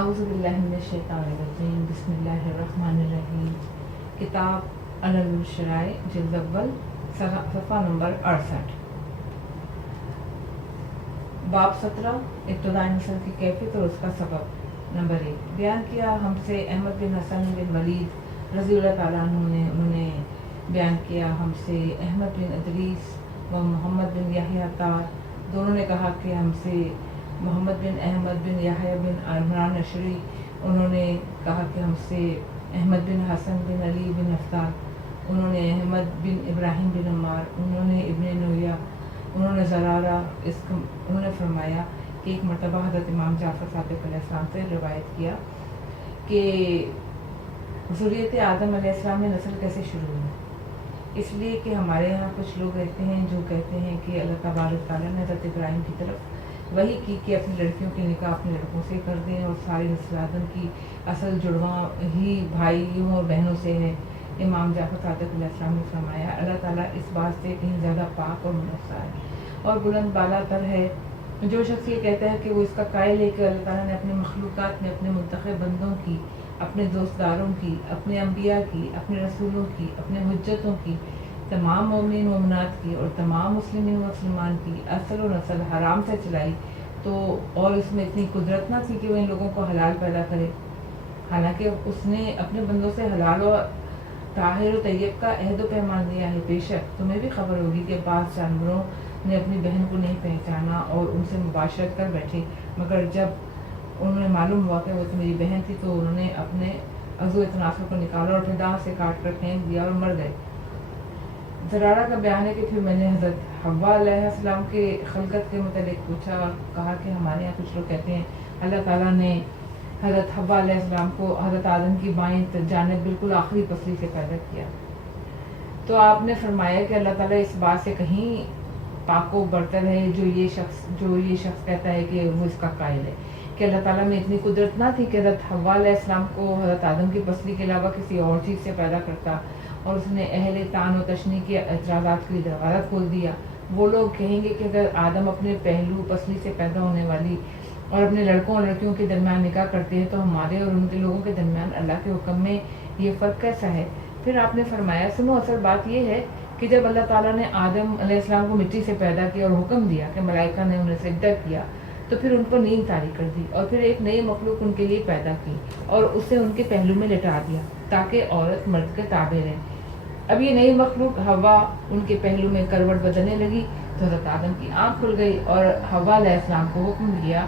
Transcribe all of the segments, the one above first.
اعوذ باللہ من الشیطان الرجیم بسم اللہ الرحمن الرحیم۔ کتاب علل الشرائع جلد اول صفحہ نمبر 68۔ باب 17 ابتدائی نسل کی کیفیت اور اس کا سبب۔ نمبر 1، بیان کیا ہم سے احمد بن حسن بن ولید رضی اللہ تعالیٰ عنہ نے انہوں نے بیان کیا ہم سے احمد بن ادریس و محمد بن یحییٰ طار دونوں نے کہا کہ ہم سے محمد بن احمد بن یحییٰ بن عمران اشری انہوں نے کہا کہ ہم سے احمد بن حسن بن علی بن افطار انہوں نے احمد بن ابراہیم بن عمار انہوں نے ابن نویہ انہوں نے زرارہ انہوں نے فرمایا کہ ایک مرتبہ حضرت امام جعفر صادق علیہ السلام سے روایت کیا کہ ذریت آدم علیہ السلام میں نسل کیسے شروع ہوئی، اس لیے کہ ہمارے یہاں کچھ لوگ رہتے ہیں جو کہتے ہیں کہ اللہ تبارک تعالیٰ نے حضرت ابراہیم کی طرف وہی کی کہ اپنی لڑکیوں کے نکاح اپنے لڑکوں سے کر دیں اور ساری نسل آدم کی اصل جڑواں ہی بھائیوں اور بہنوں سے ہے۔ امام جعفر صادق علیہ السلام نے فرمایا اللہ تعالیٰ اس بات سے کہیں زیادہ پاک اور منزہ ہے اور بلند بالا تر ہے۔ جو شخص یہ کہتا ہے کہ وہ اس کا قائل ہے کہ اللہ تعالیٰ نے اپنے مخلوقات میں اپنے منتخب بندوں کی، اپنے دوست داروں کی، اپنے انبیاء کی، اپنے رسولوں کی، اپنے حجتوں کی، تمام مومنین مومنات کی اور تمام مسلمین مسلمان کی اصل و نسل حرام سے چلائی تو اور اس میں اتنی قدرت نہ تھی کہ وہ ان لوگوں کو حلال پیدا کرے، حالانکہ اس نے اپنے بندوں سے حلال و طاہر و طیب کا عہد و پیمان لیا ہے۔ بے شک تمہیں بھی خبر ہوگی کہ بعض جانوروں نے اپنی بہن کو نہیں پہچانا اور ان سے مباشرت کر بیٹھے، مگر جب انہوں نے معلوم ہوا کہ وہ تو میری بہن تھی تو انہوں نے اپنے عضو تناسل کو نکالا اور اپنے دانت سے کاٹ کر پھینک دیا اور مر گئے۔ زرارہ کا بیان ہے کہ پھر میں نے حضرت حوا علیہ السلام کے خلقت کے متعلق پوچھا اور کہا کہ ہمارے یہاں کچھ لوگ کہتے ہیں اللہ تعالیٰ نے حضرت حوا علیہ السلام کو حضرت آدم کی بائیں جانب بالکل آخری پسلی سے پیدا کیا، تو آپ نے فرمایا کہ اللہ تعالیٰ اس بات سے کہیں پاک و برتر ہے جو یہ شخص کہتا ہے کہ وہ اس کا قائل ہے کہ اللہ تعالیٰ میں اتنی قدرت نہ تھی کہ حضرت حوا علیہ السلام کو حضرت آدم کی پسلی کے علاوہ کسی اور چیز سے پیدا کرتا اور اس نے اہل طعن و تشنیع کے اعتراضات کے لیے دروازہ کھول دیا۔ وہ لوگ کہیں گے کہ اگر آدم اپنے پہلو پسلی سے پیدا ہونے والی اور اپنے لڑکوں اور لڑکیوں کے درمیان نکاح کرتے ہیں تو ہمارے اور ان کے لوگوں کے درمیان اللہ کے حکم میں یہ فرق کیسا ہے؟ پھر آپ نے فرمایا سنو، اصل بات یہ ہے کہ جب اللہ تعالیٰ نے آدم علیہ السلام کو مٹی سے پیدا کیا اور حکم دیا کہ ملائکہ نے انہیں سجدہ کیا تو پھر ان پر نیند طاری کر دی اور پھر ایک نئی مخلوق ان کے لیے پیدا کی اور اسے ان کے پہلو میں لٹا دیا تاکہ عورت مرد کے تابع رہے۔ اب یہ نئی مخلوق حوا ان کے پہلو میں کروٹ بدلنے لگی تو حضرت آدم کی آنکھ کھل گئی اور حوا علیہ السلام کو حکم دیا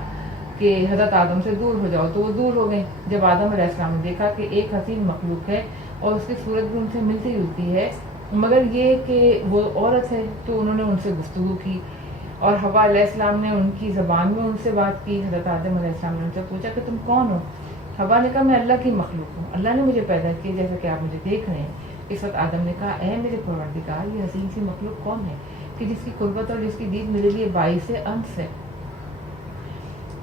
کہ حضرت آدم سے دور ہو جاؤ تو وہ دور ہو گئے۔ جب آدم علیہ السلام نے دیکھا کہ ایک حسین مخلوق ہے اور اس کی صورت بھی ان سے ملتی جلتی ہے مگر یہ کہ وہ عورت ہے تو انہوں نے ان سے گفتگو کی اور حوا علیہ السلام نے ان کی زبان میں ان سے بات کی۔ حضرت آدم علیہ السلام نے ان سے پوچھا کہ تم کون ہو؟ حوا نے کہا میں اللہ کی مخلوق ہوں، اللہ نے مجھے پیدا کیا جیسا کہ آپ مجھے دیکھ رہے ہیں۔ اس وقت آدم نے کہا اے میرے پروردگار، یہ حسین سی مخلوق کون ہے کہ جس کی قربت اور جس کی دید میرے لیے باعث انس ہے؟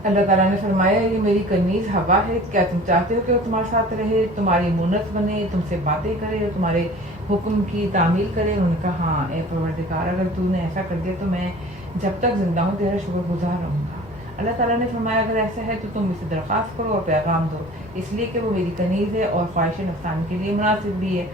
اللہ تعالیٰ نے فرمایا یہ میری کنیز حوا ہے، کیا تم چاہتے ہو کہ وہ تمہارے ساتھ رہے، تمہاری مونس بنے، تم سے باتیں کرے، تمہارے حکم کی تعمیل کرے؟ انہوں نے کہا ہاں اے پروردگار، اگر تو نے ایسا کر دیا تو میں جب تک زندہ ہوں تیرا شکر گزار رہوں گا۔ اللہ تعالیٰ نے فرمایا اگر ایسا ہے تو تم اسے درخواست کرو اور پیغام دو، اس لیے کہ وہ میری کنیز ہے اور خواہش نفسان کے لیے مناسب بھی ہے۔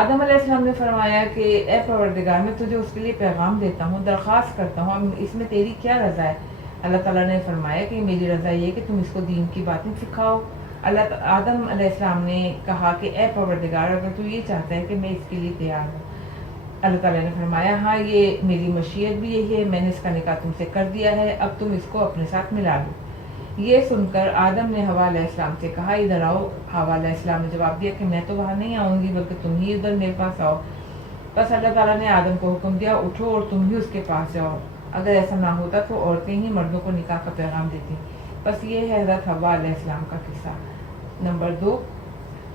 آدم علیہ السلام نے فرمایا کہ اے پروردگار، میں تجھے اس کے لیے پیغام دیتا ہوں، درخواست کرتا ہوں، اب اس میں تیری کیا رضا ہے؟ اللہ تعالیٰ نے فرمایا کہ میری رضا یہ کہ تم اس کو دین کی باتیں سکھاؤ۔ آدم علیہ السلام نے کہا کہ اے پروردگار، اگر تو یہ چاہتا ہے کہ میں اس کے لیے تیار ہوں۔ اللہ تعالیٰ نے فرمایا ہاں یہ میری مشیت بھی یہی ہے، میں نے اس کا نکاح تم سے کر دیا ہے، اب تم اس کو اپنے ساتھ ملا لو۔ یہ سن کر آدم نے حوا علیہ السلام سے کہا ادھر آؤ۔ حوا علیہ السلام نے جواب دیا کہ میں تو وہاں نہیں آؤں گی بلکہ تم ہی ادھر میرے پاس آؤ۔ بس اللہ تعالیٰ نے آدم کو حکم دیا اٹھو اور تم ہی اس کے پاس جاؤ۔ اگر ایسا نہ ہوتا تو عورتیں ہی مردوں کو نکاح کا پیغام دیتی۔ بس یہ ہے حضرت حوا علیہ السلام کا قصہ۔ نمبر 2،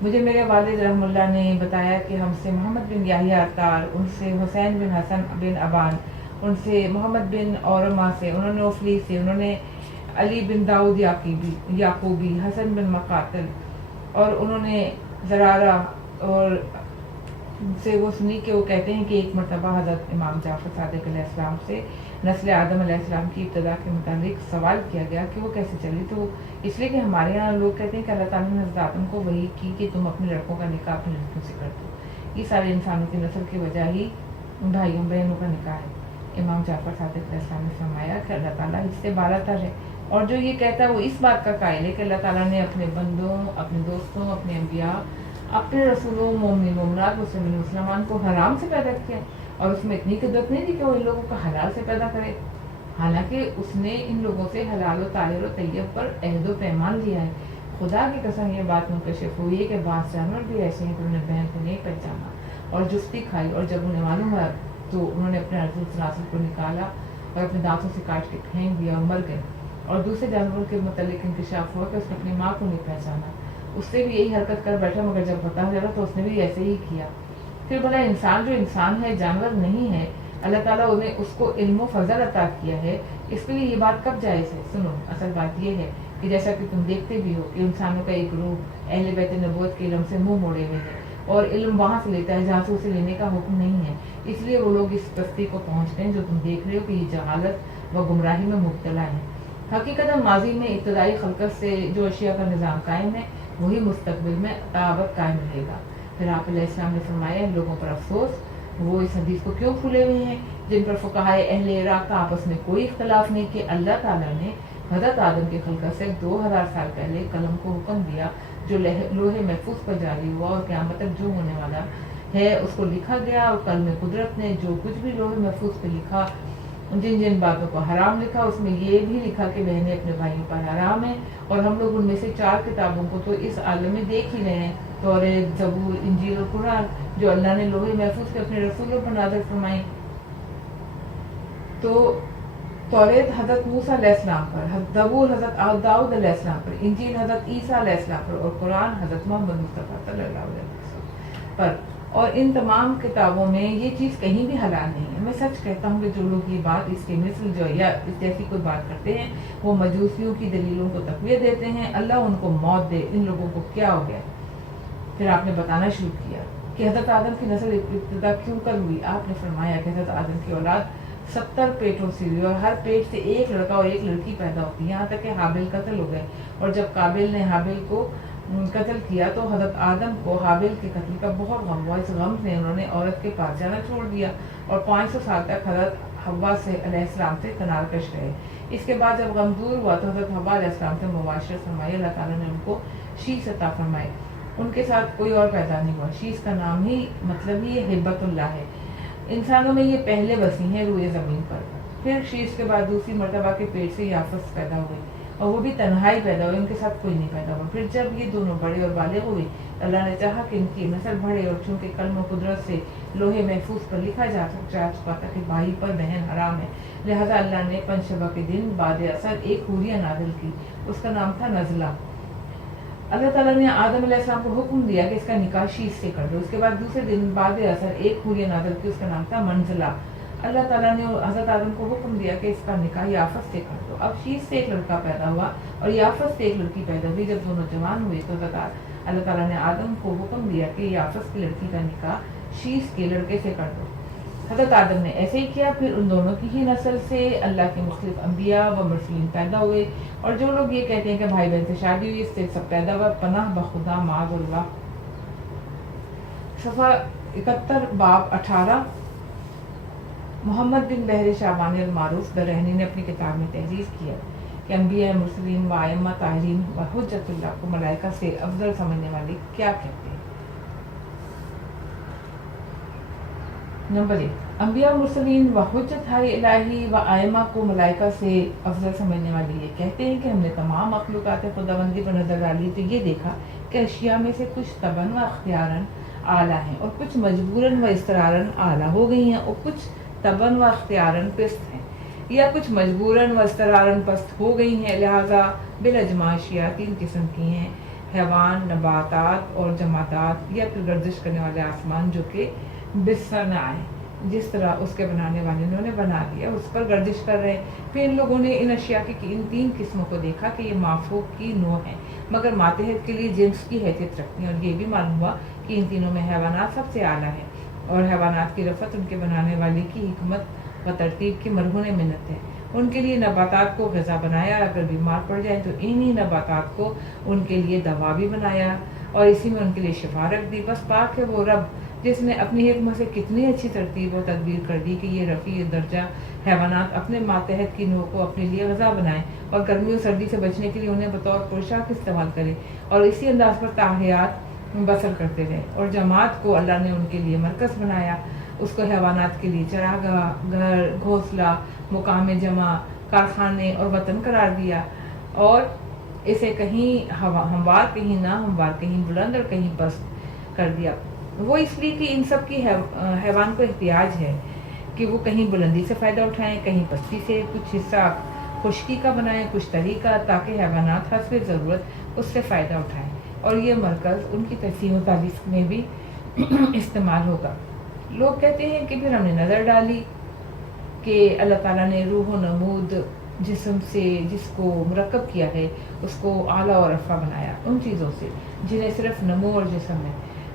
مجھے میرے والد رحم اللہ نے بتایا کہ ہم سے محمد بن یحییٰ طار، ان سے حسین بن حسن بن ابان، ان سے محمد بن اورما سے، انہوں نے اوفلی سے، انہوں نے علی بن داؤد یعقوبی، حسن بن مقاتل اور انہوں نے زرارہ اور سے وہ سنی کہ وہ کہتے ہیں کہ ایک مرتبہ حضرت امام جعفر صادق علیہ السلام سے نسل آدم علیہ السلام کی ابتدا کے متعلق سوال کیا گیا کہ وہ کیسے چلی، تو اس لیے کہ ہمارے یہاں لوگ کہتے ہیں کہ اللہ تعالیٰ نے حضرت آدم کو وحی کی کہ تم اپنے لڑکوں کا نکاح اپنی لڑکیوں سے کر دو. یہ سارے انسانوں کی نسل کی وجہ ہی بھائیوں بہنوں کا نکاح ہے. امام جعفر صادق علیہ السلام نے فرمایا کہ اللہ تعالیٰ اس سے بالاتر ہے، اور جو یہ کہتا ہے وہ اس بات کا قائل ہے کہ اللہ تعالیٰ نے اپنے بندوں، اپنے دوستوں، اپنے انبیاء، اپنے رسولوں، مومن مومنات، مسلمان مسلمان کو حرام سے پیدا کیا، اور اس میں اتنی قدرت نہیں تھی کہ وہ ان لوگوں کو حلال سے پیدا کرے. حالانکہ اس نے ان لوگوں سے حلال و طاہر و طیب پر عہد و پیمان لیا ہے. خدا کی قسم یہ بات منکشف ہوئی ہے کہ بعض جانور بھی ایسے ہیں کہ انہوں نے بہن کو نہیں پہچانا اور جستی کھائی، اور جب انہیں معلوم ہوا تو انہوں نے اپنے عزیز تناسل کو نکالا اور اپنے دانتوں سے کاٹ کے پھینک دیا اور مر گئے. اور دوسرے جانوروں کے متعلق انکشاف ہوا کہ اس نے اپنی ماں کو نہیں پہچانا، اس سے بھی یہی حرکت کر بیٹھا، مگر جب پتہ چلا تو اس نے بھی ایسے ہی کیا. پھر بھلا انسان جو انسان ہے، جانور نہیں ہے، اللہ تعالیٰ نے اس کو علم و فضل عطا کیا ہے، اس کے لیے یہ بات کب جائز ہے؟ سنو، اصل بات یہ ہے کہ جیسا کہ تم دیکھتے بھی ہو کہ انسانوں کا ایک گروہ اہل بیت نبوت کے علم سے منہ موڑے ہوئے ہے، اور علم وہاں سے لیتا ہے جہاں سے اسے لینے کا حکم نہیں ہے. اس لیے وہ لوگ اس پستی کو پہنچتے ہیں جو تم دیکھ رہے ہو کہ یہ جہالت و گمراہی میں مبتلا ہے. حقیقت ماضی میں ابتدائی خلقت سے جو اشیاء کا نظام قائم ہے وہی مستقبل میں تابت قائم رہے گا. پھر آپ علیہ السلام نے فرمایا ان لوگوں پر افسوس، وہ اس حدیث کو کیوں کھلے ہوئے ہیں جن پر فقہائے اہل عراق کا آپس میں کوئی اختلاف نہیں کہ اللہ تعالیٰ نے حضرت آدم کی خلقت سے 2000 سال پہلے قلم کو حکم دیا جو لوح محفوظ پر جاری ہوا، اور قیامت تک جو ہونے والا ہے اس کو لکھا گیا. اور قلم قدرت نے جو کچھ بھی لوح محفوظ پہ لکھا، جن جن باتوں کو حرام لکھا، اس میں یہ بھی لکھا کہ بہنیں اپنے بھائیوں پر حرام ہیں. اور ہم لوگ ان میں سے 4 کتابوں کو تو اس عالم میں دیکھ ہی رہے ہیں، توریت، زبور، انجیل اور قرآن، جو اللہ نے لوح محفوظ کے اپنے رسولوں پر نازل فرمائی. تو توریت حضرت موسیٰ علیہ السلام پر، زبور حضرت داؤد علیہ السلام پر، انجیل حضرت عیسیٰ علیہ السلام پر، اور قرآن حضرت محمد مصطفیٰ صلی اللہ علیہ وسلم پر. اور ان تمام کتابوں میں یہ چیز کہیں بھی حلال نہیں ہے. میں سچ کہتا ہوں کہ جو لوگ یہ بات اس کے مثل جو یا اس جیسی کوئی بات کرتے ہیں وہ مجوسیوں کی دلیلوں کو تقویت دیتے ہیں. اللہ ان کو موت دے، ان لوگوں کو کیا ہو گیا. پھر آپ نے بتانا شروع کیا کہ حضرت آدم کی نسل ابتدا کیوں کر ہوئی. آپ نے فرمایا کہ حضرت آدم کی اولاد 70 پیٹوں سے ہوئی، اور ہر پیٹ سے ایک لڑکا اور ایک لڑکی پیدا ہوتی، یہاں تک کہ حابل قتل ہو گئے. اور جب قابل نے حابل کو قتل کیا تو حضرت آدم کو حابل کے قتل کا بہت غم ہوا. اس غم سے انہوں نے عورت کے پاس جانا چھوڑ دیا اور 500 سال تک حضرت حوا سے علیہ السلام سے کنار کش رہے. اس کے بعد جب غم دور ہوا تو حضرت حوا علیہ السلام سے مباشرت فرمائی. اللہ تعالیٰ نے ان کو شیش عطا فرمائے. ان کے ساتھ کوئی اور پیدا نہیں ہوا. شیش کا نام ہی مطلب ہی یہ ہبت اللہ ہے. انسانوں میں یہ پہلے وسیع ہیں روئے زمین پر. پھر شیش کے بعد دوسری مرتبہ کے پیٹ سے یافس پیدا ہوئے، اور وہ بھی تنہائی پیدا ہوئے، ان کے ساتھ کوئی نہیں پیدا ہوا. پھر جب یہ دونوں بڑے اور بالغ ہوئے، اللہ نے چاہا کہ ان کی نسل بڑھے، اور چونکہ قلم و قدرت سے لوح محفوظ پر لکھا جا چکا تھا کہ بھائی پر بہن حرام ہے، لہذا اللہ نے پنجشنبہ کے دن بعد اثر ایک حوریہ نازل کی. اس کا نام تھا نزلہ. اللہ تعالیٰ نے آدم علیہ السلام کو حکم دیا کہ اس کا نکاح شیش سے کر دو. اس کے بعد دوسرے دن بعد اثر ایک حوریہ نازل کی، اس کا نام تھا منزلہ. اللہ تعالیٰ نے حضرت آدم کو حکم دیا کہ اس کا نکاح یافس سے کر دو. اب شیش سے ایک لڑکا پیدا ہوا اور یافس سے ایک لڑکی پیدا ہوئی. جب دونوں جوان ہوئے تو اللہ تعالیٰ نے آدم کو حکم دیا کہ یافس کی لڑکی کا نکاح شیش کے لڑکے سے کر دو. حضرت آدم نے ایسے ہی کیا. پھر ان دونوں کی ہی نسل سے اللہ کے مختلف انبیاء و مرسلین پیدا ہوئے. اور جو لوگ یہ کہتے ہیں کہ بھائی بہن سے شادی ہوئی، اس سے سب پیدا ہوا. پناہ بخدا معاذ اللہ. صفحہ 71 باب 18. محمد بن بحر شعبان المعروف درہنی نے اپنی کتاب میں تحریر کیا کہ انبیاء مرسلین و ائمہ طاہرین و حجت اللہ کو ملائکہ سے افضل سمجھنے والے کیا کہتے ہیں. نمبر 1، انبیاء مرسلین و حجت الہی و ائمہ کو ملائکہ سے افضل سمجھنے والے یہ کہتے ہیں کہ ہم نے تمام مخلوقات خداوندی پر نظر ڈالی تو یہ دیکھا کہ اشیاء میں سے کچھ طبعاً و اختیاراً اعلیٰ ہیں اور کچھ مجبوراً و اضطراراً اعلیٰ ہو گئی ہیں، اور کچھ طبعاً و اختیاراً پست ہیں، یا کچھ مجبوراً و اضطراراً پست ہو گئی ہیں. لہٰذا بالاجماع اشیاء 3 قسم کی ہیں: حیوان، نباتات اور جمادات، یا پھر گردش کرنے والے آسمان جو کہ بصنع ہے، جس طرح اس کے بنانے والے نے بنا دیا اس پر گردش کر رہے. پھر ان لوگوں نے ان اشیاء کی ان 3 قسموں کو دیکھا کہ یہ مافوق کی نوع ہیں مگر ماتحت کے لیے جنس کی حیثیت رکھتی ہیں، اور یہ بھی معلوم ہوا کہ ان تینوں میں حیوانات سب سے اعلیٰ ہیں، اور حیوانات کی رفعت ان کے بنانے والے کی حکمت و ترتیب کی مرہون منت ہے۔ ان کے لیے نباتات کو غذا بنایا، اگر بیمار پڑ جائیں تو انہی نباتات کو ان کے لیے دوا بھی بنایا اور اسی میں ان کے لیے شفا رکھ دی۔ بس پاک ہے وہ رب جس نے اپنی حکمت سے کتنی اچھی ترتیب و تدبیر کر دی کہ یہ رفیع درجہ حیوانات اپنے ماتحت کی نوع کو اپنے لیے غذا بنائیں اور گرمی و سردی سے بچنے کے لیے انہیں بطور پوشاک استعمال کریں اور اسی انداز پر تاحیات بسر کرتے رہے۔ اور جماعت کو اللہ نے ان کے لیے مرکز بنایا، اس کو حیوانات کے لیے چراگاہ، گھر، گھونسلہ، مقام جمع، کارخانے اور وطن قرار دیا اور اسے کہیں ہموار کہیں نہ ہموار، کہیں بلند اور کہیں پست کر دیا۔ وہ اس لیے کہ ان سب کی حیوان کو احتیاج ہے کہ وہ کہیں بلندی سے فائدہ اٹھائیں، کہیں پستی سے، کچھ حصہ خشکی کا بنائیں، کچھ طریقہ، تاکہ حیوانات حسب ضرورت اس سے فائدہ اٹھائیں اور یہ مرکز ان کی تصحیح و تعلیف میں بھی استعمال ہوگا۔ لوگ کہتے ہیں کہ پھر ہم نے نظر ڈالی کہ اللہ تعالیٰ نے روح و نمود جسم سے جس کو مرکب کیا ہے اس کو اعلیٰ اور رفع بنایا ان چیزوں سے جنہیں صرف نمو اور جسم ہے۔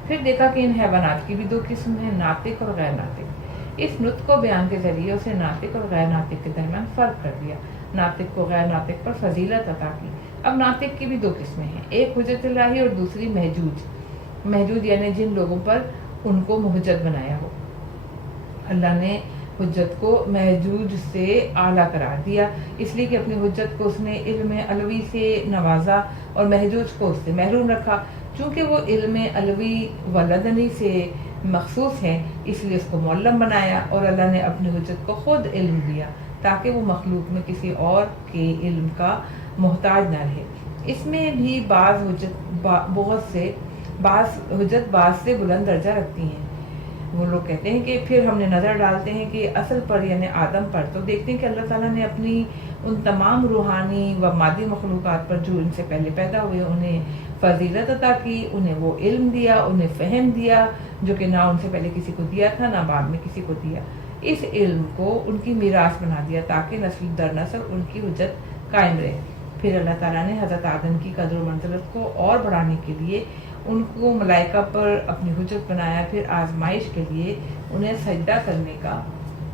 پھر دیکھا کہ ان حیوانات کی بھی دو قسم ہیں، ناطق اور غیر ناطق۔ اس نطق و بیان کے ذریعے اسے ناطق اور غیر ناطق کے درمیان فرق کر دیا، ناطق کو غیر ناطق پر فضیلت عطا کی۔ اب ناطق کی بھی دو قسمیں ہیں، ایک حجت الہی اور دوسری محجوج یعنی جن لوگوں پر ان کو محجت بنایا ہو۔ اللہ نے حجت کو محجوج سے اعلیٰ قرار دیا اس لیے کہ اپنی حجت کو اس نے علم علوی سے نوازا اور محجوج کو اس سے محروم رکھا۔ چونکہ وہ علم علوی و لدنی سے مخصوص ہے اس لیے اس کو معلم بنایا اور اللہ نے اپنی حجت کو خود علم دیا تاکہ وہ مخلوق میں کسی اور کے علم کا محتاج نہ رہے۔ اس میں بھی بعض حجت بعض سے بلند درجہ رکھتی ہیں۔ وہ لوگ کہتے ہیں کہ پھر ہم نے نظر ڈالتے ہیں کہ اصل پر یعنی آدم پر تو دیکھتے ہیں کہ اللہ تعالیٰ نے اپنی ان تمام روحانی و مادی مخلوقات پر جو ان سے پہلے پیدا ہوئے انہیں فضیلت عطا کی، انہیں وہ علم دیا، انہیں فہم دیا جو کہ نہ ان سے پہلے کسی کو دیا تھا نہ بعد میں کسی کو دیا۔ اس علم کو ان کی میراث بنا دیا تاکہ نسل در نسل ان کی حجت قائم رہے۔ پھر اللہ تعالیٰ نے حضرت آدم کی قدر و منزلت کو اور بڑھانے کے لیے ان کو ملائکہ پر اپنی حجت بنایا، پھر آزمائش کے لیے انہیں سجدہ کرنے کا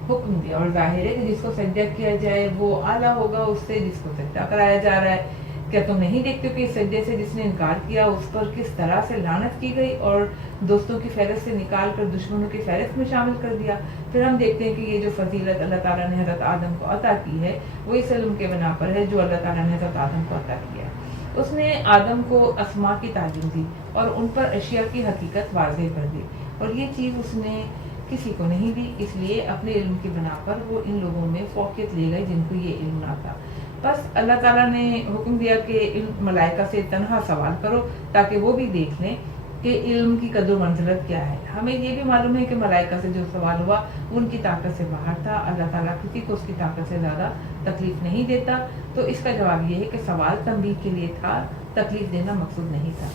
حکم دیا۔ اور ظاہر ہے کہ جس کو سجدہ کیا جائے وہ اعلیٰ ہوگا اس سے جس کو سجدہ کرایا جا رہا ہے۔ کیا تم نہیں دیکھتے کہ اس سجدے سے جس نے انکار کیا اس پر کس طرح سے لعنت کی گئی اور دوستوں کی فہرست سے نکال کر دشمنوں کی فہرست میں شامل کر دیا؟ پھر ہم دیکھتے ہیں کہ یہ جو فضیلت اللہ تعالیٰ نے حضرت آدم کو عطا کی ہے وہ اس علم کے بنا پر ہے جو اللہ تعالیٰ نے حضرت آدم کو عطا کیا ہے۔ اس نے آدم کو اسماء کی تعلیم دی اور ان پر اشیاء کی حقیقت واضح کر دی، اور یہ چیز اس نے کسی کو نہیں دی، اس لیے اپنے علم کی بنا پر وہ ان لوگوں میں فوقیت لے گئے جن کو یہ علم نہ تھا۔ بس اللہ تعالیٰ نے حکم دیا کہ ان ملائکہ سے تنہا سوال کرو تاکہ وہ بھی دیکھ لیں کہ علم کی قدر و منزلت کیا ہے۔ ہمیں یہ بھی معلوم ہے کہ ملائکہ سے جو سوال ہوا ان کی طاقت سے باہر تھا، اللہ تعالیٰ کسی کو اس کی طاقت سے زیادہ تکلیف نہیں دیتا، تو اس کا جواب یہ ہے کہ سوال تنبیہ کے لیے تھا، تکلیف دینا مقصود نہیں تھا۔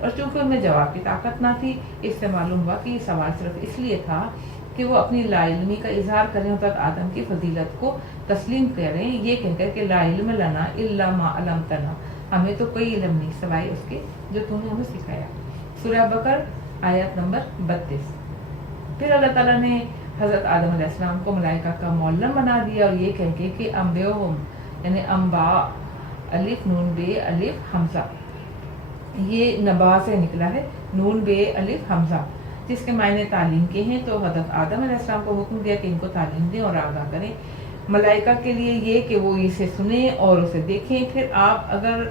اور چونکہ ان میں جواب کی طاقت نہ تھی اس سے معلوم ہوا کہ یہ سوال صرف اس لیے تھا کہ وہ اپنی لا علمی کا اظہار کریں، حضرت آدم کی فضیلت کو تسلیم کریں، یہ کہہ کر کہ لا علم لنا الا ما علمتنا، ہمیں تو کوئی علم نہیں سوائے اس کے جو تم نے ہمیں سکھایا۔ سورہ بقرہ آیت نمبر 32۔ پھر اللہ تعالیٰ نے حضرت آدم علیہ السلام کو ملائکہ کا معلم بنا دیا اور یہ کہہ کے کہ انبئہم یعنی انباء الف نون بے الف حمزہ، یہ نبا سے نکلا ہے، نون بے الف حمزہ، جس کے معنی تعلیم کے ہیں۔ تو حضرت آدم علیہ السلام کو حکم دیا کہ ان کو تعلیم دیں اور آگاہ کریں۔ ملائکہ کے لیے یہ کہ وہ اسے سنیں اور اسے دیکھیں۔ پھر آپ اگر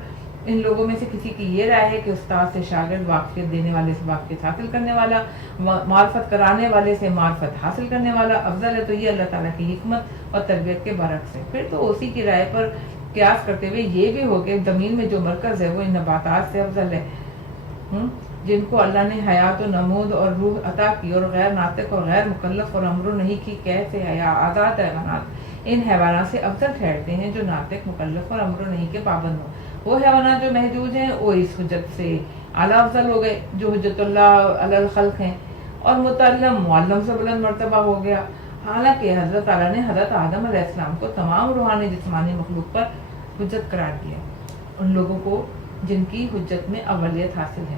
ان لوگوں میں سے کسی کی یہ رائے ہے کہ استاد سے شاگرد، واقفیت دینے والے سے واقفیت حاصل کرنے والا، معرفت کرانے والے سے معرفت حاصل کرنے والا افضل ہے، تو یہ اللہ تعالیٰ کی حکمت اور تربیت کے برعکس ہے۔ پھر تو اسی کی رائے پر قیاس کرتے ہوئے یہ بھی ہو کہ زمین میں جو مرکز ہے وہ ان نباتات سے افضل ہے جن کو اللہ نے حیات و نمود اور روح عطا کی، اور غیر ناطق اور غیر مکلف اور امر و نہیں کی قید سے آزاد حیوانات ان حیوانات سے افضل ٹھہرتے ہیں جو ناطق، مکلف اور امر و نہیں کے پابند ہوں۔ وہ حیوانات جو محجوج ہیں وہ اس حجت سے اعلیٰ افضل ہو گئے جو حجت اللہ علی الخلق ہیں، اور متعلم معلم سے بلند مرتبہ ہو گیا۔ حالانکہ حضرت تعالیٰ نے حضرت آدم علیہ السلام کو تمام روحانی جسمانی مخلوق پر حجت قرار دیا، ان لوگوں کو جن کی حجت میں اولیت حاصل ہے۔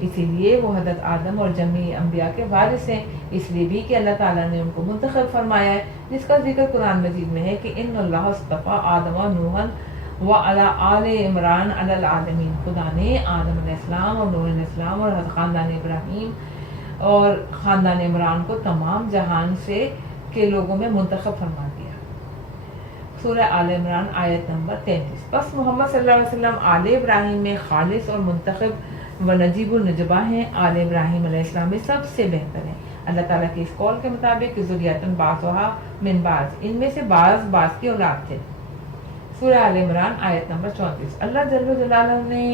اسی لیے وہ حضرت آدم اور جمیع انبیاء کے وارث ہیں، اس لیے بھی کہ اللہ تعالیٰ نے ان کو منتخب فرمایا ہے، جس کا ذکر قرآن مجید میں ہے کہ ان اللہ اصطفیٰ آدم و نوحًا وعلی آل عمران علی العالمین، خدا نے آدم علیہ السلام اور نوح علیہ السلام اور خاندان ابراہیم اور خاندان عمران کو تمام جہان سے کے لوگوں میں منتخب فرما دیا۔ سورہ آل عمران آیت نمبر 33۔ بس محمد صلی اللہ علیہ وسلم آل ابراہیم میں خالص اور منتخب و نجیب النجبہ ہیں، آل ابراہیم علیہ السلام میں سب سے بہتر ہیں۔ اللہ تعالیٰ کے اس قول کے مطابق ذریۃ بعضھا من بعض، ان میں سے بعض کی اولاد تھے۔ سورہ آل عمران آیت نمبر 34۔ اللہ جل جلالہ نے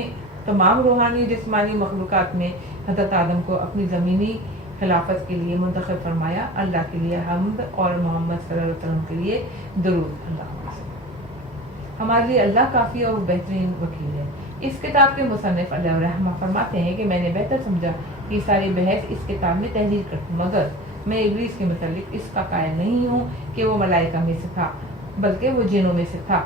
تمام روحانی جسمانی مخلوقات میں حضرت آدم کو اپنی زمینی خلافت کے لیے منتخب فرمایا۔ اللہ کے لیے حمد اور محمد صلی اللہ علیہ وسلم کے لیے درود۔ اللہ ہمارے لیے اللہ کافی اور بہترین وکیل ہے۔ اس کتاب کے مصنف علیہ رحمہ فرماتے ہیں کہ میں نے بہتر سمجھا کہ ساری بحث اس کتاب میں تحریر کروں، مگر میں ابلیس کے متعلق اس کا قائل نہیں ہوں کہ وہ ملائکہ میں سے تھا، بلکہ وہ جنوں میں سے تھا۔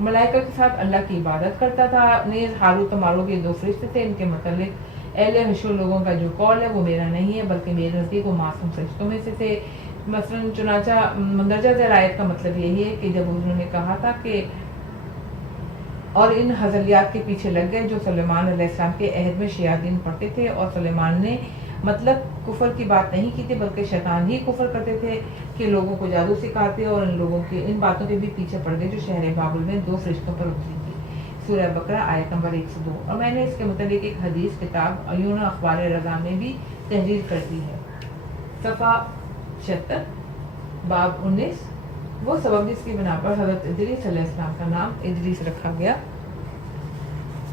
ملائکہ کے ساتھ اللہ کی عبادت کرتا تھا۔ نیز ہاروت و ماروت کے دو فرشتے تھے، ان کے متعلق اہل حشر لوگوں کا جو قول ہے وہ میرا نہیں ہے، بلکہ میرے نزدیک وہ معصوم فرشتوں میں سے تھے۔ مثلاً چنانچہ مندرجہ ذیل آیت کا مطلب یہی ہے کہ جب انہوں نے کہا تھا کہ اور ان حضلیات کے پیچھے لگ گئے جو سلیمان علیہ السلام کے عہد میں شیاطین پڑھتے تھے، اور سلیمان نے مطلب کفر کی بات نہیں کی تھی، بلکہ شیطان ہی کفر کرتے تھے کہ لوگوں کو جادو سکھاتے، اور ان لوگوں کی ان باتوں کے بھی پیچھے پڑ گئے جو شہر بابل میں دو فرشتوں پر اتری تھی۔ سورہ بقرہ آیت نمبر 102۔ اور میں نے اس کے متعلق ایک حدیث کتاب عیون اخبار رضا میں بھی تحریر کر دی ہے۔ صفحہ 76، باب 19۔ وہ سبب جس کی بنا پر حضرت ادریس علیہ السلام کا نام ادریس رکھا گیا۔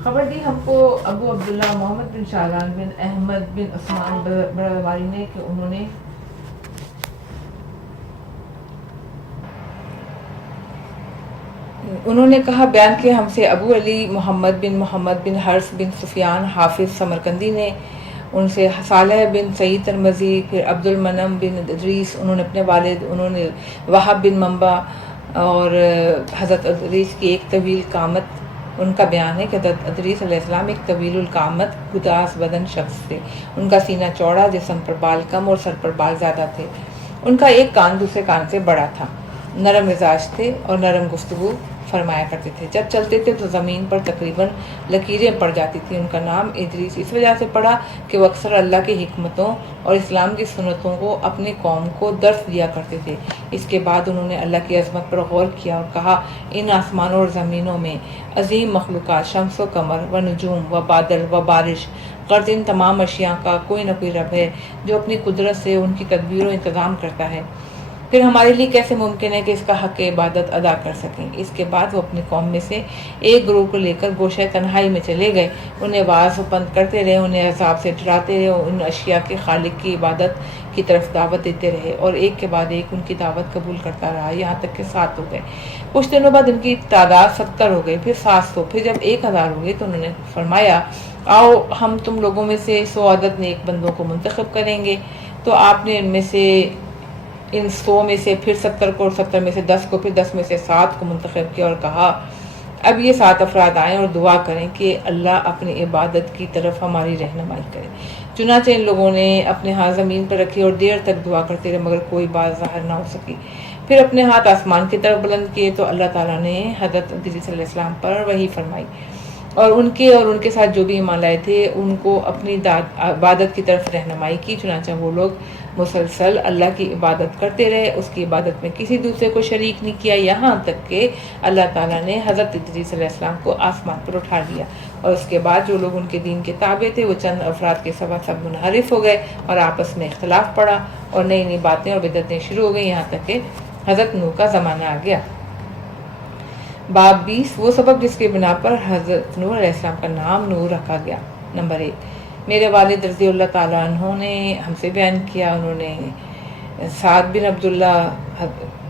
خبر دی ہم کو ابو عبداللہ محمد بن شاہران بن احمد بن عثمان بردواری نے کہ انہوں نے کہا بیان کیا ہم سے ابو علی محمد بن حرس بن سفیان حافظ سمرقندی نے، ان سے صالح بن سعید ترمذی، پھر عبد المنم بن ادریس، انہوں نے اپنے والد، انہوں نے وہب بن منبع اور حضرت ادریس کی ایک طویل قامت، ان کا بیان ہے کہ حضرت ادریس علیہ السلام ایک طویل القامت گداس بدن شخص تھے۔ ان کا سینہ چوڑا، جسم پر بال کم اور سر پر بال زیادہ تھے۔ ان کا ایک کان دوسرے کان سے بڑا تھا، نرم مزاج تھے اور نرم گفتگو فرمایا کرتے تھے۔ جب چلتے تھے تو زمین پر تقریباً لکیریں پڑ جاتی تھیں۔ ان کا نام ادریس اس وجہ سے پڑا کہ وہ اکثر اللہ کی حکمتوں اور اسلام کی سنتوں کو اپنی قوم کو درس دیا کرتے تھے۔ اس کے بعد انہوں نے اللہ کی عظمت پر غور کیا اور کہا، ان آسمانوں اور زمینوں میں عظیم مخلوقات، شمس و قمر و نجوم و بادل و بارش، غرض ان تمام اشیاء کا کوئی نہ کوئی رب ہے جو اپنی قدرت سے ان کی تدبیر و انتظام کرتا ہے۔ پھر ہمارے لیے کیسے ممکن ہے کہ اس کا حق عبادت ادا کر سکیں؟ اس کے بعد وہ اپنی قوم میں سے ایک گروہ کو لے کر گوشہ تنہائی میں چلے گئے، انہیں واعظ و پند کرتے رہے، انہیں عذاب سے ڈراتے رہے، ان اشیاء کے خالق کی عبادت کی طرف دعوت دیتے رہے، اور ایک کے بعد ایک ان کی دعوت قبول کرتا رہا، یہاں تک کہ 7 ہو گئے۔ کچھ دنوں بعد ان کی تعداد 70 ہو گئی، پھر 700، پھر جب 1000 ہو گئی تو انہوں نے فرمایا، آؤ ہم تم لوگوں میں سے 100 عدد نیک بندوں کو منتخب کریں گے۔ تو آپ نے ان 100 میں سے پھر 70 کو، اور 70 میں سے 10 کو، پھر 10 میں سے 7 کو منتخب کیا اور کہا، اب یہ 7 افراد آئیں اور دعا کریں کہ اللہ اپنی عبادت کی طرف ہماری رہنمائی کرے۔ چنانچہ ان لوگوں نے اپنے ہاتھ زمین پر رکھے اور دیر تک دعا کرتے رہے، مگر کوئی بات ظاہر نہ ہو سکی۔ پھر اپنے ہاتھ آسمان کی طرف بلند کیے تو اللہ تعالیٰ نے حضرت ادریس علیہ السلام پر وحی فرمائی، اور ان کے ساتھ جو بھی ایمان لائے تھے ان کو اپنی عبادت کی طرف رہنمائی کی۔ چنانچہ وہ لوگ مسلسل اللہ کی عبادت کرتے رہے، اس کی عبادت میں کسی دوسرے کو شریک نہیں کیا، یہاں تک کہ اللہ تعالیٰ نے حضرت ادریس علیہ السلام کو آسمان پر اٹھا لیا، اور اس کے بعد جو لوگ ان کے دین کے تابع تھے وہ چند افراد کے سب منحرف ہو گئے اور آپس میں اختلاف پڑا، اور نئی نئی باتیں اور بدعتیں شروع ہو گئی، یہاں تک کہ حضرت نوح کا زمانہ آ گیا۔ باب 20۔ وہ سبب جس کی بنا پر حضرت نوح علیہ السلام کا نام نوح رکھا گیا۔ نمبر 1، میرے والد رضی اللہ تعالیٰ عنہ نے ہم سے بیان کیا، انہوں نے سعد بن عبداللہ،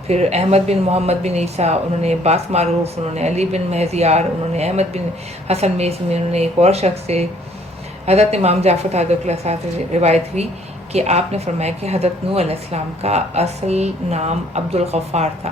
پھر احمد بن محمد بن عیسیٰ، انہوں نے عباس معروف، انہوں نے علی بن مہزیار، انہوں نے احمد بن حسن میثمی، انہوں نے ایک اور شخص سے حضرت امام جعفر صادق علیہ السلام سے روایت ہوئی کہ آپ نے فرمایا کہ حضرت نوح علیہ السلام کا اصل نام عبد الغفار تھا۔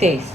23,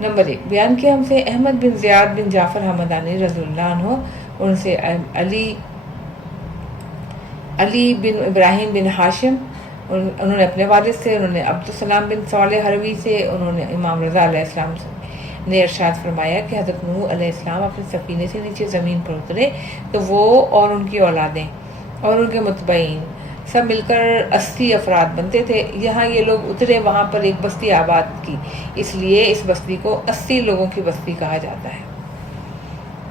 نمبر 1 بیان کیا ہم سے احمد بن زیاد بن جعفر حمدانی رضی اللہ عنہ، ان سے علی بن ابراہیم بن ہاشم، انہوں نے اپنے والد سے، انہوں نے عبدالسلام بن صالح حروی سے، انہوں نے امام رضا علیہ السلام نے ارشاد فرمایا کہ حضرت نوح علیہ السلام اپنے سفینے سے نیچے زمین پر اترے تو وہ اور ان کی اولادیں اور ان کے متبعین سب مل کر 80 افراد بنتے تھے۔ یہاں یہ لوگ اترے، وہاں پر ایک بستی آباد کی، اس لیے اس بستی کو 80 لوگوں کی بستی کہا جاتا ہے۔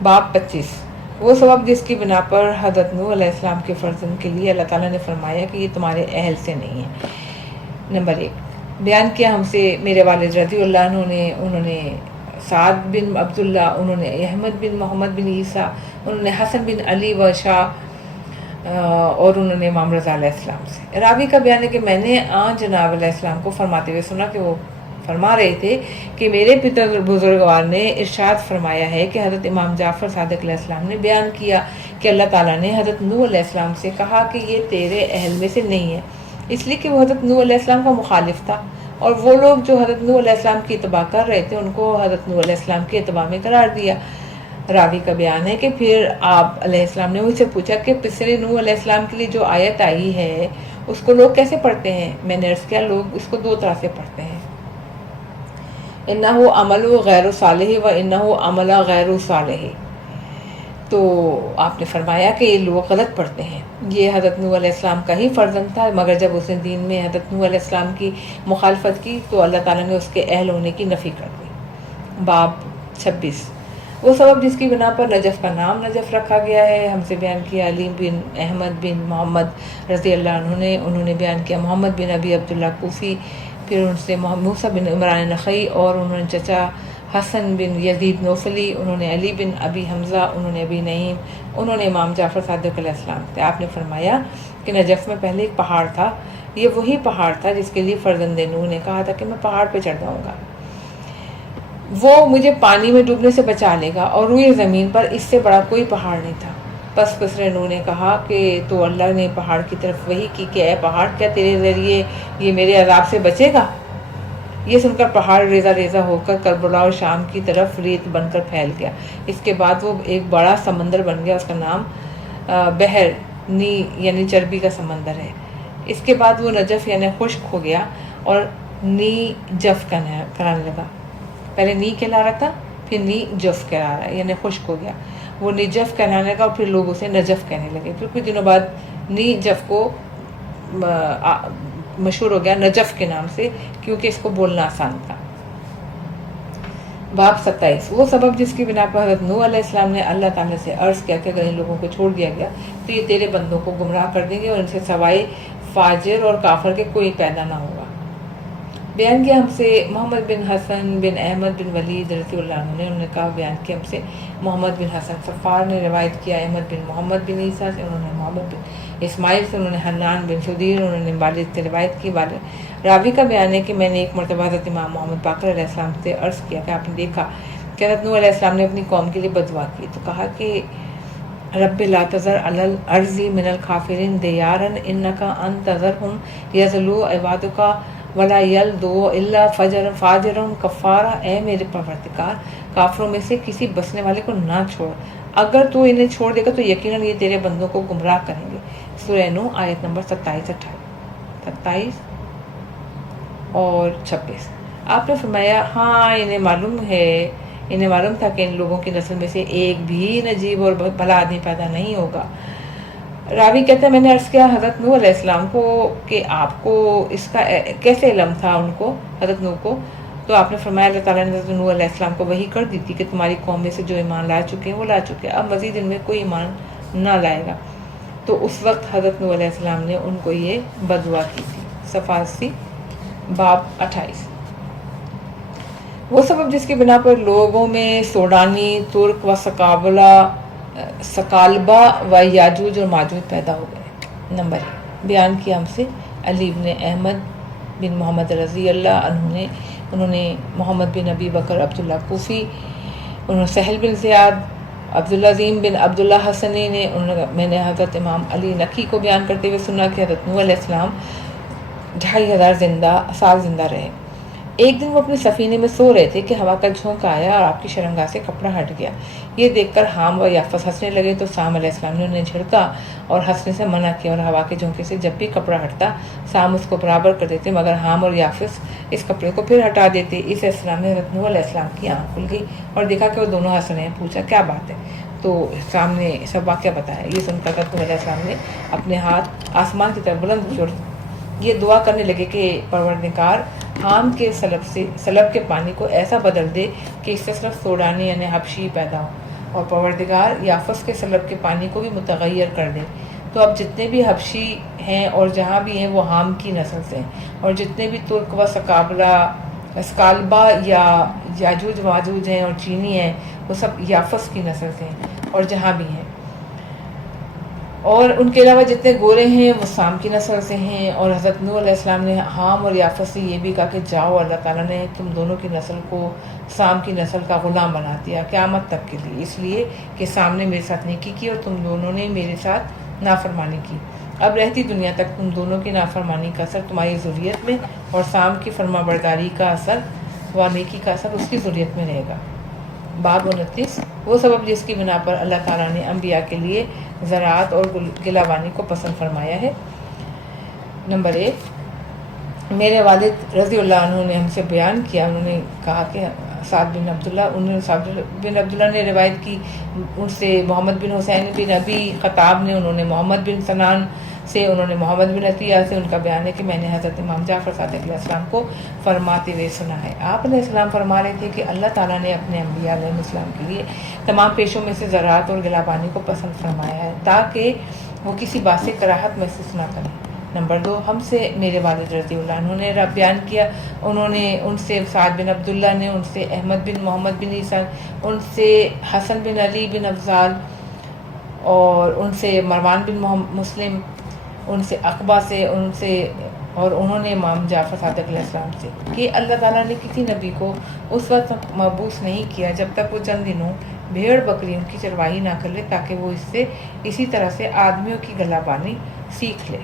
باب 25 وہ سبب جس کی بنا پر حضرت نوح علیہ السلام کے فرزند کے لیے اللہ تعالیٰ نے فرمایا کہ یہ تمہارے اہل سے نہیں ہے۔ نمبر 1 بیان کیا ہم سے میرے والد رضی اللہ عنہ نے، انہوں نے سعد بن عبداللہ، انہوں نے احمد بن محمد بن عیسیٰ، انہوں نے حسن بن علی و شاہ اور انہوں نے امام رضا علیہ السلام سے۔ راوی کا بیان ہے کہ میں نے جناب علیہ السلام کو فرماتے ہوئے سنا کہ وہ فرما رہے تھے کہ میرے پتر بزرگوار نے ارشاد فرمایا ہے کہ حضرت امام جعفر صادق علیہ السلام نے بیان کیا کہ اللہ تعالیٰ نے حضرت نوح علیہ السلام سے کہا کہ یہ تیرے اہل میں سے نہیں ہے، اس لیے کہ وہ حضرت نوح علیہ السلام کا مخالف تھا، اور وہ لوگ جو حضرت نوح علیہ السلام کی اتباع کر رہے تھے ان کو حضرت نوح علیہ السلام کی اتباع میں قرار دیا۔ راوی کا بیان ہے کہ پھر آپ علیہ السلام نے مجھ سے پوچھا کہ پسر نوح علیہ السلام کے لیے جو آیت آئی ہے اس کو لوگ کیسے پڑھتے ہیں؟ میں نے عرض کیا لوگ اس کو 2 طرح سے پڑھتے ہیں، انہو عمل غیر صالح و انہو عمل غیر صالح۔ تو آپ نے فرمایا کہ یہ لوگ غلط پڑھتے ہیں، یہ حضرت نوح علیہ السلام کا ہی فرزند تھا، مگر جب اس نے دین میں حضرت نوح علیہ السلام کی مخالفت کی تو اللہ تعالیٰ نے اس کے اہل ہونے کی نفی کر دی۔ باب 26 وہ سبب جس کی بنا پر نجف کا نام نجف رکھا گیا ہے۔ ہم سے بیان کیا علی بن احمد بن محمد رضی اللہ عنہ نے، انہوں نے بیان کیا محمد بن ابی عبداللہ کوفی، پھر ان سے موسیٰ بن عمران نخعی، اور انہوں نے چچا حسن بن یزید نوفلی، انہوں نے علی بن ابی حمزہ، انہوں نے ابی نعیم، انہوں نے امام جعفر صادق علیہ السلام سے۔ آپ نے فرمایا کہ نجف میں پہلے ایک پہاڑ تھا، یہ وہی پہاڑ تھا جس کے لیے فرزند نوح نے کہا تھا کہ میں پہاڑ پہ چڑھ جاؤں گا، وہ مجھے پانی میں ڈوبنے سے بچا لے گا، اور روئے زمین پر اس سے بڑا کوئی پہاڑ نہیں تھا۔ بس پسر نوح نے کہا کہ تو اللہ نے پہاڑ کی طرف وحی کی کہ اے پہاڑ، کیا تیرے ذریعے یہ میرے عذاب سے بچے گا؟ یہ سن کر پہاڑ ریزہ ریزہ ہو کر کربلا اور شام کی طرف ریت بن کر پھیل گیا۔ اس کے بعد وہ ایک بڑا سمندر بن گیا، اس کا نام بحر نی یعنی چربی کا سمندر ہے۔ اس کے بعد وہ نجف یعنی خشک ہو گیا اور نی جف کرانے لگا۔ پہلے نی کہلا رہا تھا، پھر نی جف کہلا رہا ہے یعنی خشک ہو گیا، وہ نجف کہلانے لگا اور پھر لوگ اسے نجف کہنے لگے۔ پھر کچھ دنوں بعد نی جف کو مشہور ہو گیا نجف کے نام سے، کیونکہ اس کو بولنا آسان تھا۔ باب 27 وہ سبب جس کی بنا پر حضرت نوح علیہ السلام نے اللہ تعالیٰ سے عرض کیا کہ اگر ان لوگوں کو چھوڑ دیا گیا تو یہ تیرے بندوں کو گمراہ کر دیں گے اور ان سے سوائے فاجر اور کافر کے کوئی پیدا نہ ہوگا۔ بیان کیا ہم سے محمد بن حسن بن احمد بن ولید رضی اللہ عنہ نے، انہوں نے کہا بیان کیا ہم سے محمد بن حسن صفار نے روایت کیا احمد بن محمد بن عیسیٰ سے، انہوں نے محمد بن اسماعیل سے، انہوں نے حنان بن شدیر، انہوں نے والد سے روایت کی۔ راوی کا بیان ہے کہ میں نے ایک مرتبہ حضرت امام محمد باقر علیہ السلام سے عرض کیا کہ آپ نے دیکھا کہ حضرت نوح علیہ السلام نے اپنی قوم کے لیے بدعا کی تو کہا کہ رب لا تذر علی الارض من الکافرین دیارا انک ان تذرہم یضلوا عبادک ولا یلدوا الا فاجرا کفارا، اے میرے پروردگار کافروں میں سے کسی بسنے والے کو نہ چھوڑ، اگر تو انہیں چھوڑ دے گا تو یقیناً یہ تیرے بندوں کو گمراہ کریں گے۔ سورہ نوح آیت نمبر 27 اور 26۔ آپ نے فرمایا ہاں انہیں معلوم تھا کہ ان لوگوں کی نسل میں سے ایک بھی نجیب اور بھلا آدمی پیدا نہیں ہوگا۔ راوی کہتا ہے میں نے عرض کیا حضرت نوح علیہ السلام کو کہ آپ کو اس کا کیسے علم تھا ان کو، حضرت نوح کو؟ تو آپ نے فرمایا اللہ تعالیٰ نے حضرت نوح علیہ السلام کو وحی کر دی تھی کہ تمہاری قوم میں سے جو ایمان لا چکے ہیں وہ لا چکے ہیں، اب مزید ان میں کوئی ایمان نہ لائے گا۔ تو اس وقت حضرت نوح علیہ السلام نے ان کو یہ بدعا کی تھی۔ صفحہ 80 باب 28 وہ سبب جس کی بنا پر لوگوں میں سوڈانی، ترک و سکالبہ و یاجوج اور ماجوج پیدا ہو گئے۔ نمبر 1 بیان کیا ہم سے علی بن احمد بن محمد رضی اللہ عنہ نے، انہوں نے محمد بن ابی بکر عبداللہ کوفی، انہوں نے سہل بن زیاد، عبدالعظیم بن عبداللہ حسنی نے، میں نے حضرت امام علی نقی کو بیان کرتے ہوئے سنا کہ حضرت نوح علیہ السلام 2500 سال زندہ رہے، ایک دن وہ اپنے سفینے میں سو رہے تھے کہ ہوا کا جھونکا آیا اور آپ کی شرمگاہ سے کپڑا ہٹ گیا۔ یہ دیکھ کر حام و یافس ہنسنے لگے تو سام علیہ السلام نے انہیں جھڑکا اور ہنسنے سے منع کیا، اور ہوا کے جھونکے سے جب بھی کپڑا ہٹتا سام اس کو برابر کر دیتے، مگر حام اور یافس اس کپڑے کو پھر ہٹا دیتے۔ اس اصطلاح میں حضرت نوح علیہ السلام کی آنکھ کھل گئی اور دیکھا کہ وہ دونوں ہنس رہے ہیں۔ پوچھا کیا بات ہے؟ تو سامنے سب واقعہ بتایا۔ یہ سن کر حضرت نوح علیہ السلام نے اپنے ہاتھ آسمان کی طرف بلند کیے اور یہ دعا کرنے لگے کہ پروردگار حام کے سلب کے پانی کو ایسا بدل دے کہ اس سے صرف سوڈانی یعنی حبشی پیدا ہو، اور پروردگار یافس کے سلب کے پانی کو بھی متغیر کر دے۔ تو اب جتنے بھی حبشی ہیں اور جہاں بھی ہیں وہ حام کی نسل سے ہیں، اور جتنے بھی ترک و سکالبا یا یاجوج ماجوج ہیں اور چینی ہیں وہ سب یافس کی نسل سے ہیں اور جہاں بھی ہیں، اور ان کے علاوہ جتنے گورے ہیں وہ سام کی نسل سے ہیں۔ اور حضرت نوح علیہ السلام نے حام اور یافس سے یہ بھی کہا کہ جاؤ، اللہ تعالیٰ نے تم دونوں کی نسل کو سام کی نسل کا غلام بنا دیا قیامت تک کے لیے، اس لیے کہ سام نے میرے ساتھ نیکی کی اور تم دونوں نے میرے ساتھ نافرمانی کی۔ اب رہتی دنیا تک تم دونوں کی نافرمانی کا اثر تمہاری ذریت میں، اور سام کی فرما برداری کا اثر و نیکی کا اثر اس کی ذریت میں رہے گا۔ باب 29، وہ سبب جس کی بنا پر اللہ تعالیٰ نے انبیاء کے لیے زراعت اور گلابانی کو پسند فرمایا ہے۔ نمبر 1، میرے والد رضی اللہ عنہ نے ہم سے بیان کیا، انہوں نے کہا کہ سعد بن عبداللہ نے روایت کی، ان سے محمد بن حسین بن ابی خطاب نے، انہوں نے محمد بن سنان سے، انہوں نے محمد بن عطیہ سے، ان کا بیان ہے کہ میں نے حضرت امام جعفر صادق علیہ السلام کو فرماتے ہوئے سنا ہے۔ آپ علیہ السلام فرما رہے تھے کہ اللہ تعالیٰ نے اپنے انبیاء علیہ السلام کے لیے تمام پیشوں میں سے زراعت اور گلابانی کو پسند فرمایا ہے تاکہ وہ کسی بات سے کراہت محسوس نہ کریں۔ نمبر 2، ہم سے میرے والد رضی اللہ عنہ نے بیان کیا، انہوں نے ان سے سعد بن عبداللہ نے، ان سے احمد بن محمد بن عیسیٰ، ان سے حسن بن علی بن افضال، اور ان سے مروان بن مسلم، ان سے عقبہ سے، اور انہوں نے امام جعفر صادق علیہ السلام سے کہ اللہ تعالیٰ نے کسی نبی کو اس وقت مبعوث نہیں کیا جب تک وہ چند دنوں بھیڑ بکریوں کی چرواہی نہ کر لے تاکہ وہ اس سے اسی طرح سے آدمیوں کی گلابانی سیکھ لے۔